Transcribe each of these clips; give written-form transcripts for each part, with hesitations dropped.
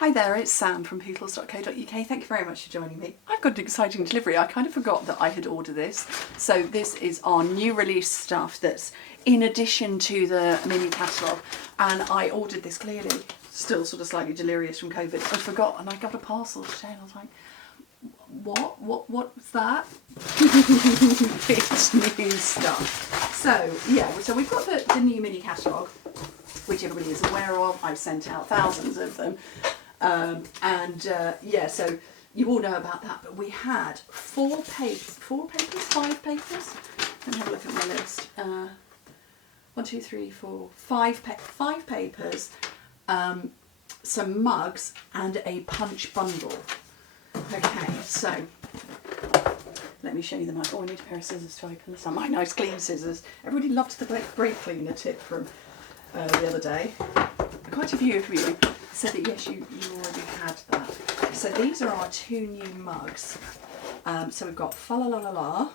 Hi there, it's Sam from Pootles.co.uk. Thank you very much for joining me. I've got an exciting delivery. I kind of forgot that I had ordered this. So this is our new release stuff that's in addition to the mini catalogue. And I ordered this clearly, still sort of slightly delirious from COVID. I forgot and I got a parcel today and I was like, what's that? It's new stuff. So yeah, so we've got the new mini catalogue, which everybody is aware of. I've sent out thousands of them. Yeah, so you all know about that, but we had five papers. Let me have a look at my list. 1, 2, 3, 4, 5 papers, some mugs and a punch bundle. Okay, so let me show you the mug. Oh, I need a pair of scissors to open this. My nice clean scissors. Everybody loved the brake cleaner tip from the other day. Quite a few of you said that yes, you already had that. So these are our two new mugs. So we've got Fa La La La La,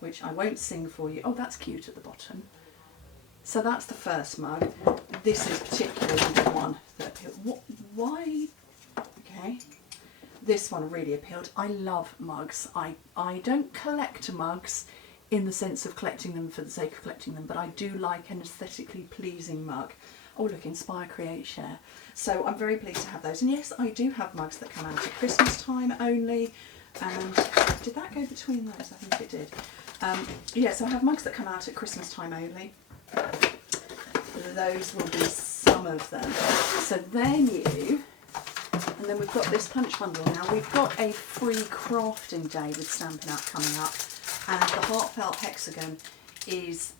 which I won't sing for you. Oh, that's cute at the bottom. So that's the first mug. This is particularly the one that appealed. Why? Okay. This one really appealed. I love mugs. I don't collect mugs in the sense of collecting them for the sake of collecting them, but I do like an aesthetically pleasing mug. Oh look, Inspire, Create, Share. So I'm very pleased to have those. And yes, I do have mugs that come out at Christmas time only. And did that go between those? I think it did. Yeah, so I have mugs that come out at Christmas time only. Those will be some of them. So they're new. And then we've got this punch bundle. Now we've got a free crafting day with Stampin' Up coming up. And the Heartfelt Hexagon is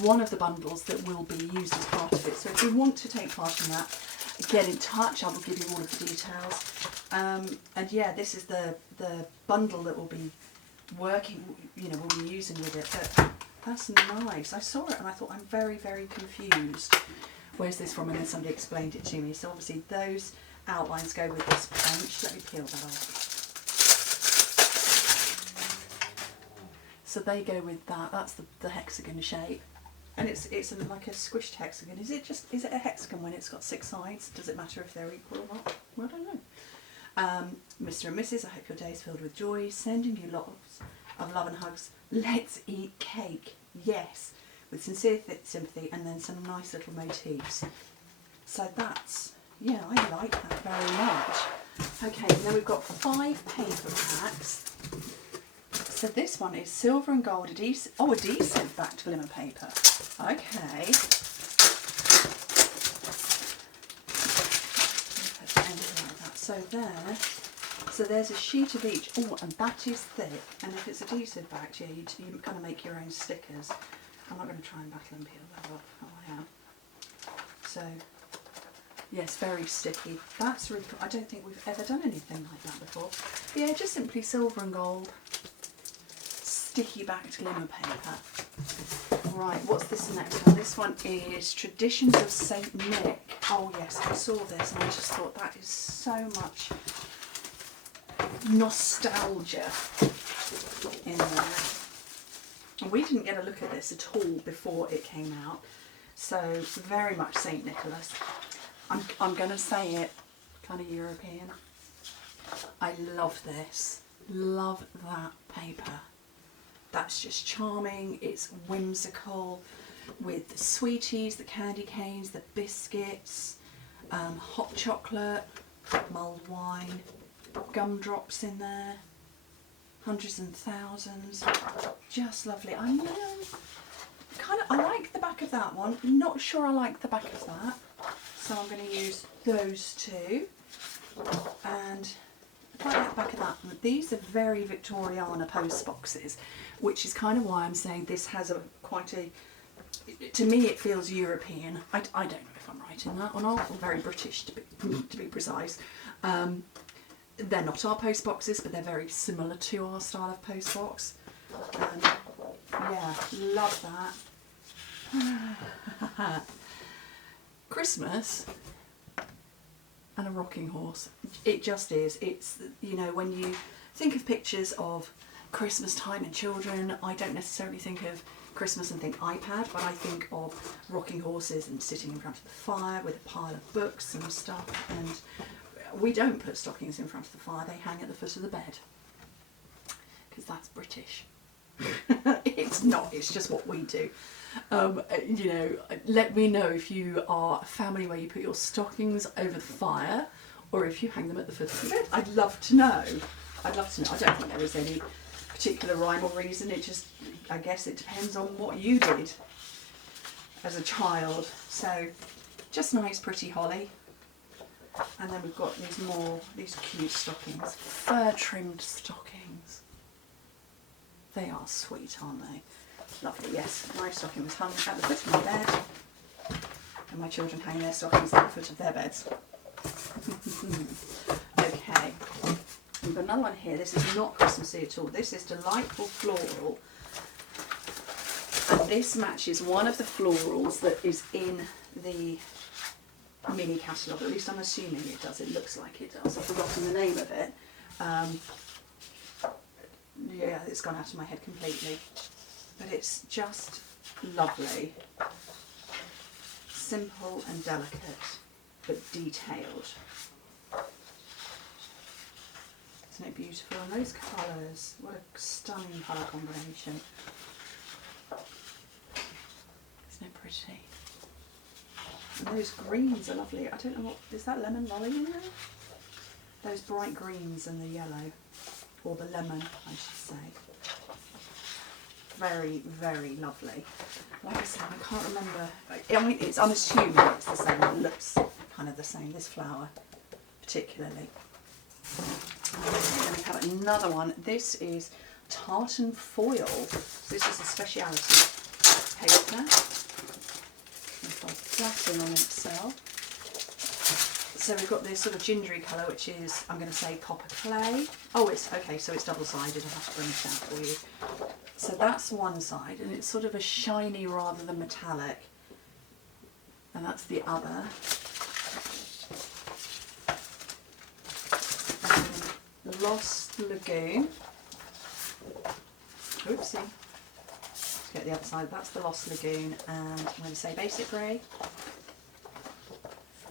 one of the bundles that will be used as part of it. So if you want to take part in that, get in touch. I will give you all of the details. And yeah, this is the bundle that will be working, we'll be using with it. But that's nice. I saw it and I thought, I'm very, very confused. Where's this from? And then somebody explained it to me. So obviously those outlines go with this punch. Let me peel that off. So they go with that. That's the hexagon shape, and it's like a squished hexagon. Is it a hexagon when it's got 6 sides? Does it matter if they're equal or not? Well, I don't know. Mr. and Mrs. I hope your day is filled with joy. Sending you lots of love and hugs. Let's eat cake. Yes, with sincere sympathy, and then some nice little motifs. So that's, yeah, I like that very much. Okay, now we've got 5 paper packs. So this one is silver and gold adhesive backed glimmer paper. Okay. So there's a sheet of each. Oh, and that is thick. And if it's adhesive backed, yeah, you kind of make your own stickers. I'm not going to try and battle and peel that off. Oh, I am. So, yes, very sticky. That's really cool. I don't think we've ever done anything like that before. But yeah, just simply silver and gold. Sticky backed glimmer paper. Right, what's this next one? This one is Traditions of Saint Nick. Oh yes, I saw this and I just thought that is so much nostalgia in there. And we didn't get a look at this at all before it came out. So very much Saint Nicholas. I'm going to say it, kind of European. I love this. Love that paper. That's just charming. It's whimsical with the sweeties, the candy canes, the biscuits, hot chocolate, mulled wine, gumdrops in there, hundreds and thousands. Just lovely. I like the back of that one. Not sure I like the back of that. So I'm going to use those two. And I like the back of that one. These are very Victoriana post boxes, which is kind of why I'm saying this has to me it feels European. I don't know if I'm right in that or not, or very British to be precise. They're not our post boxes, but they're very similar to our style of post box. Yeah, love that. Christmas and a rocking horse. It just is. It's, when you think of pictures of Christmas time and children, I don't necessarily think of Christmas and think iPad, but I think of rocking horses and sitting in front of the fire with a pile of books and stuff. And we don't put stockings in front of the fire, they hang at the foot of the bed. Because that's British. It's not, it's just what we do. You know, let me know if you are a family where you put your stockings over the fire or if you hang them at the foot of the bed. I'd love to know. I'd love to know. I don't think there is any particular rhyme or reason. It just, I guess it depends on what you did as a child. So just nice pretty holly. And then we've got these cute stockings, fur trimmed stockings. They are sweet, aren't they? Lovely, yes. My stocking was hung at the foot of my bed, and my children hang their stockings at the foot of their beds. Okay, we've got another one here. This is not Christmassy at all. This is Delightful Floral, and this matches one of the florals that is in the mini catalogue. At least I'm assuming it does. It looks like it does. I've forgotten the name of it. Yeah, it's gone out of my head completely. But it's just lovely. Simple and delicate, but detailed. Isn't it beautiful? And those colours, what a stunning colour combination. Isn't it pretty? And those greens are lovely. I don't know what, is that lemon lolly in there? Those bright greens and the yellow. Or the lemon, I should say. Very, very lovely. Like I said, I can't remember. I mean, I'm assuming it's the same. It looks kind of the same, this flower particularly. Then we have another one. This is tartan foil. So this is a speciality paper. If I flatten on itself. So we've got this sort of gingery colour, which is, I'm going to say, copper clay. Oh, it's okay, so it's double-sided. I'll have to bring this out for you. So that's one side, and it's sort of a shiny rather than metallic. And that's the other. Lost Lagoon. Oopsie. Let's get the other side. That's the Lost Lagoon, and I'm going to say basic grey.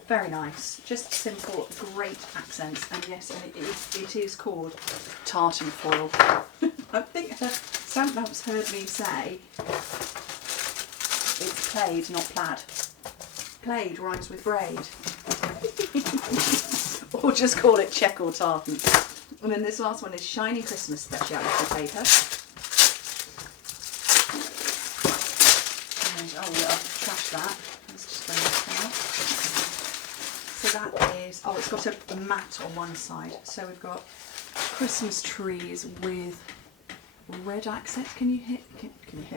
Very nice, just simple, great accents, and yes, and it is called tartan foil. I think Stampin's heard me say it's plaid, not plaid. Plaid rhymes with braid. Or just call it check or tartan. And then this last one is Shiny Christmas Speciality Paper. And, oh yeah, I'll trash that. Let's just bring this out. So that is, oh, it's got a mat on one side. So we've got Christmas trees with red accents. Can you hear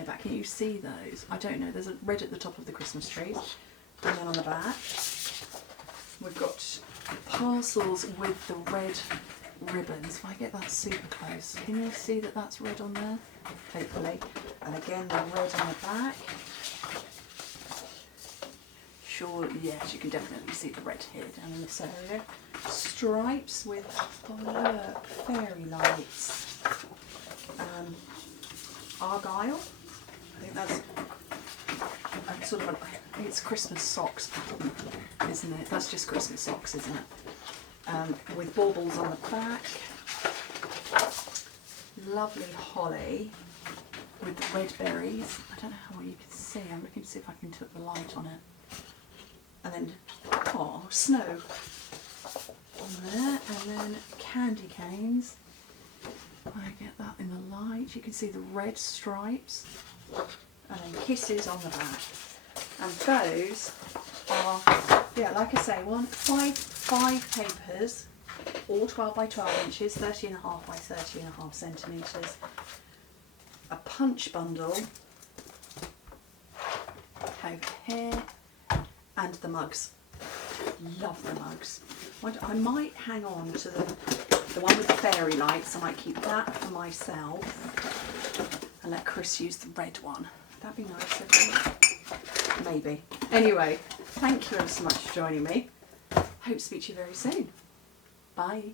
that? Can you see those? I don't know. There's a red at the top of the Christmas trees. And then on the back, we've got parcels with the red ribbons. If I get that super close, can you see that that's red on there? Hopefully. And again, the red on the back. Sure, yes, you can definitely see the red here down in this area. Stripes with, oh look, fairy lights. Argyle. I think that's sort of it's Christmas socks pattern, isn't it? That's just Christmas socks, isn't it? With baubles on the back. Lovely holly with the red berries. I don't know how well you can see. I'm looking to see if I can put the light on it. And then, oh, snow on there, and then candy canes. I get that in the light. You can see the red stripes, and then kisses on the back. And those are, yeah, like I say, five papers, all 12 by 12 inches, 30.5 by 30.5 centimetres. A punch bundle over here. And the mugs. Love the mugs. I might hang on to the one with the fairy lights. I might keep that for myself and let Chris use the red one. That'd be nice, I think. Maybe. Anyway, thank you ever so much for joining me. Hope to speak to you very soon. Bye.